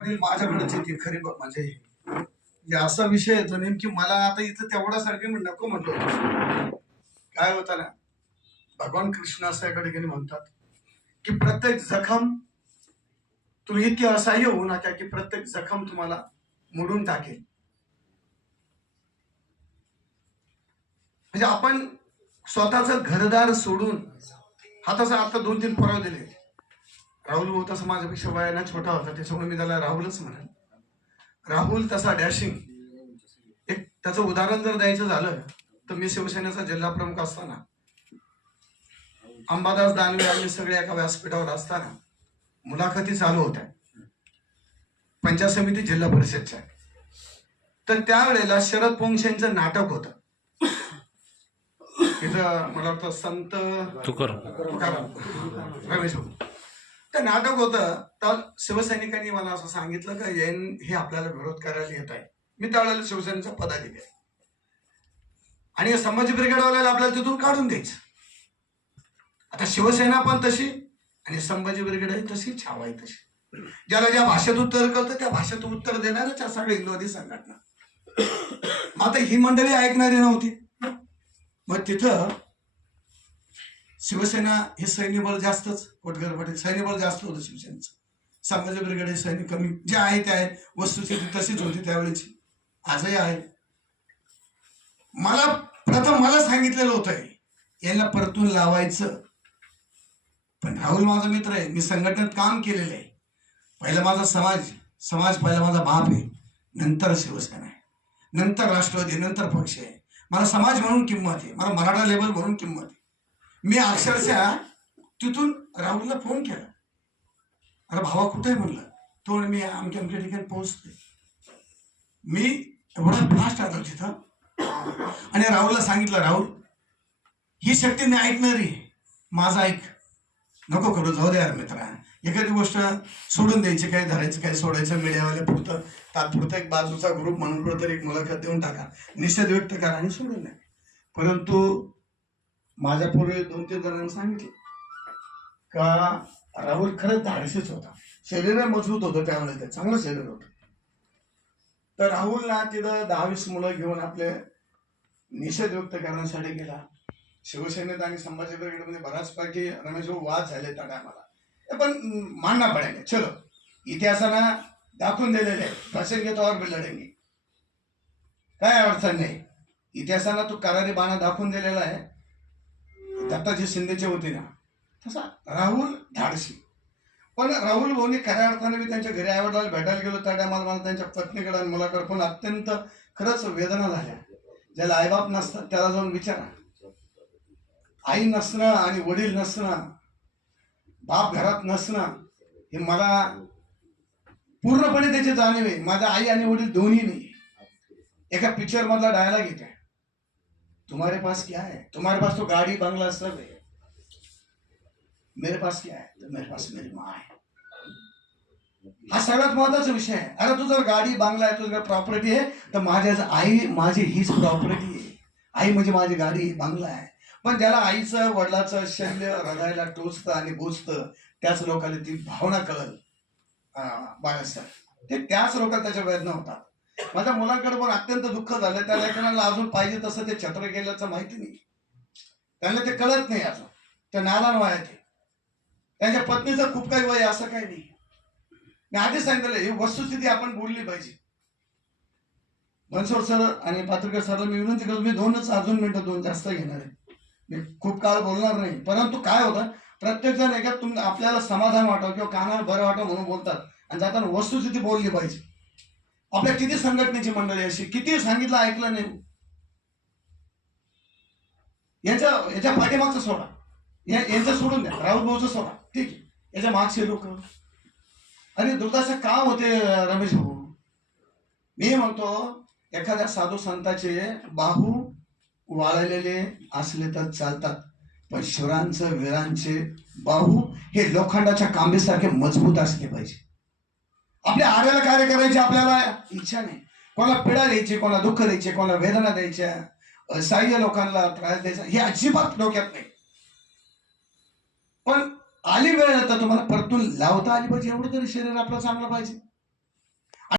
माझ्याकडे माझ्याकडेच खरी ब- म्हणजे हे असा विषय येतो नेमकी मला आता इथं तेवढ्यासारखे म्हण नको म्हणतो. काय होतं ना भगवान कृष्ण असं एका ठिकाणी म्हणतात की प्रत्येक जखम तुम्ही इतके असह्य होऊ नका की प्रत्येक जखम तुम्हाला मोडून टाकेल. म्हणजे आपण स्वतःच घरदार सोडून हा तसा आता दोन तीन पुरावे दिले राहुल भाऊ तसा माझ्यापेक्षा वयाने छोटा होता त्याच्यामुळे मी त्याला राहुलच म्हणाल राहुल तसा डॅशिंग. एक त्याचं उदाहरण जर द्यायचं झालं तर मी शिवसेनेचा जिल्हा प्रमुख असताना अंबादास दानवे आम्ही सगळे एका व्यासपीठावर असताना मुलाखती चालू होत्या. पंचायत समिती जिल्हा परिषदच्या. तर त्यावेळेला शरद पोंक्षेंचं नाटक होतं. तिथं मला वाटतं संत तुकाराम. रमेश भाऊ. तर नाटक होतं. तर शिवसैनिकांनी मला असं सांगितलं का येन हे आपल्याला विरोध करायला येत आहे. मी त्यावेळेला शिवसेनेचा पदाधिकारी आणि संभाजी ब्रिगेडवाल्याला आपल्याला तिथून काढून द्यायचं. आता शिवसेना पण तशी आणि संभाजी ब्रिगेड आहे तशी छावा आहे तशी. ज्याला ज्या भाषेत उत्तर करतं त्या भाषेत उत्तर देणारच या सगळ्या हिंदवादी संघटना आता ही मंडळी ऐकणारी नव्हती. मग तिथं शिवसेना हे सैन्यबळ जास्तच कोटगर पाटील सैन्यबळ जास्त होतं शिवसेनेचं. संभाजी ब्रिगेड हे सैन्य कमी जे आहे ते आहे. वस्तुस्थिती तशीच होती त्यावेळेची. आजही आहे. मला प्रथम मला सांगितलेलं होतं यांना परतून लावायचं. पण राहुल माझा मित्र आहे. मी संघटनेत काम केलेलं आहे. पहिला माझा समाज समाज पहिला माझा बाप आहे. नंतर शिवसेना आहे. नंतर राष्ट्रवादी नंतर पक्ष आहे. मला समाज म्हणून किंमत आहे. मला मराठा लेवल म्हणून किंमत आहे. मी अक्षरशः तिथून राहुलला फोन केला. अरे भावा कुठे म्हणलं? तो मी आमच्या अमक्या ठिकाणी पोहोचते मी एवढा फास्ट आलो तिथं. आणि राहुलला सांगितलं राहुल ही शक्ती मी ऐकणारी आहे. माझं ऐक. नको करू जाऊ दे यार मित्रा. एखादी गोष्ट सोडून द्यायची काय धरायचं काय सोडायचं मीडियावाल्या पुरतं. तात्पुरतं एक बाजूचा ग्रुप म्हणून तरी एक मुलाखत देऊन टाका. निषेध व्यक्त करा आणि सोडून द्या. परंतु माझ्या पूर्वी दोन तीन जणांनी सांगितलं का राहुल खरंच धाडसीच होता. शरीर मजबूत होतं त्यावेळेस ते चांगलं शरीर होतं. तर राहुलला तिथं दहावीस मुलं घेऊन आपले निषेध व्यक्त करण्यासाठी गेला. शिवसेनेत आणि संभाजी ब्रिगेडमध्ये बऱ्याच पैकी रमेश भाऊ वाद झाले त्या टायमाला. पण मानना पडेल चलो. इतिहासानं दाखवून दिलेले आहे. बसेंगे और भी लढेंगे. काय अडचण नाही. इतिहासाला तो करारी बाणा दाखवून दिलेला आहे. दत्ताजी शिंदेचे होते ना तसा. राहुल धाडसी. पण राहुल भाऊनी खऱ्या अर्थाने मी त्यांच्या घरी आईवडिलाला भेटायला गेलो त्या टायमाला मला त्यांच्या पत्नीकडे आणि मुलाकडे पण अत्यंत खरंच वेदना झाल्या. ज्याला आईबाप नसतात त्याला जाऊन विचारा. आई नसणं आणि वडील नसणं बाप घरात नसणं हे मला पूर्णपणे त्याची जाणीव आहे. माझ्या आई आणि वडील दोन्ही नाही एका पिक्चर मधला डायलॉग येते तुम्हारे पास क्या है? तुम्हारे पास तो गाड़ी बंगला सब है। मेरे पास क्या है? तो मेरे पास मेरी माँ है। हा सगळ्यात महत्त्वाचा विषय आहे अरे तू जर गाडी बांगला आहे तुझं प्रॉपर्टी आहे तर माझ्या आई माझी हीच प्रॉपर्टी आहे. आई म्हणजे माझी गाडी बांगला आहे. पण ज्याला आईचं वडिलाचं शल्य हृदयाला टोचतं आणि बोचतं त्याच लोकांना ती भावना कळल. बाळासाहेब. ते त्याच लोकांना त्याच्या वेदना होतात. माझ्या मुलांकडे पण अत्यंत दुःख झालं. त्या लेखनाला अजून पाहिजे तसं ते छत्र गेल्याचं माहिती नाही. त्यांना ते कळत नाही अजून. ते नालान वयात ते त्यांच्या पत्नीचं खूप काही वय असं काही नाही. मी आधीच सांगितलं ही वस्तुस्थिती आपण बोलली पाहिजे. मनसोर सर आणि पात्रकर सरला मी विनंती करतो मी दोनच अजून मिनिटं दोन जास्त घेणार आहे. मी खूप काळ बोलणार नाही. परंतु काय होतं प्रत्येक जण एका तुम आपल्याला समाधान वाटावं किंवा कानाला बरं वाटावं म्हणून बोलतात. आणि जाताना वस्तुस्थिती बोलली पाहिजे. आपल्या किती संघटनेची मंडळी अशी किती सांगितलं ऐकलं नाही. याच्या याच्या पाठीमागचं सोडा. यांचं सोडून द्या. राहुल भाऊचं सोडा. ठीक आहे. याच्या मागचे लोक. अरे दुर्दाशा का होते रमेश भाऊ? मी म्हणतो एखाद्या साधू संताचे बाहू वाळलेले असले तर चालतात. पण शिवरांचं वीरांचे बाहू हे लोखंडाच्या कांबीसारखे मजबूत असले पाहिजे. आपल्या आर्याला कार्य करायची आपल्याला? इच्छा नाही. कोणाला पीडा द्यायची कोणाला दुःख द्यायचे कोणाला वेदना द्यायच्या? असहाय्य लोकांना त्रास द्यायचा. हे अजिबात डोक्यात नाही. पण आली वेळ तर तुम्हाला परतून लावता आली पाहिजे. एवढं तरी शरीर आपलं चांगलं पाहिजे.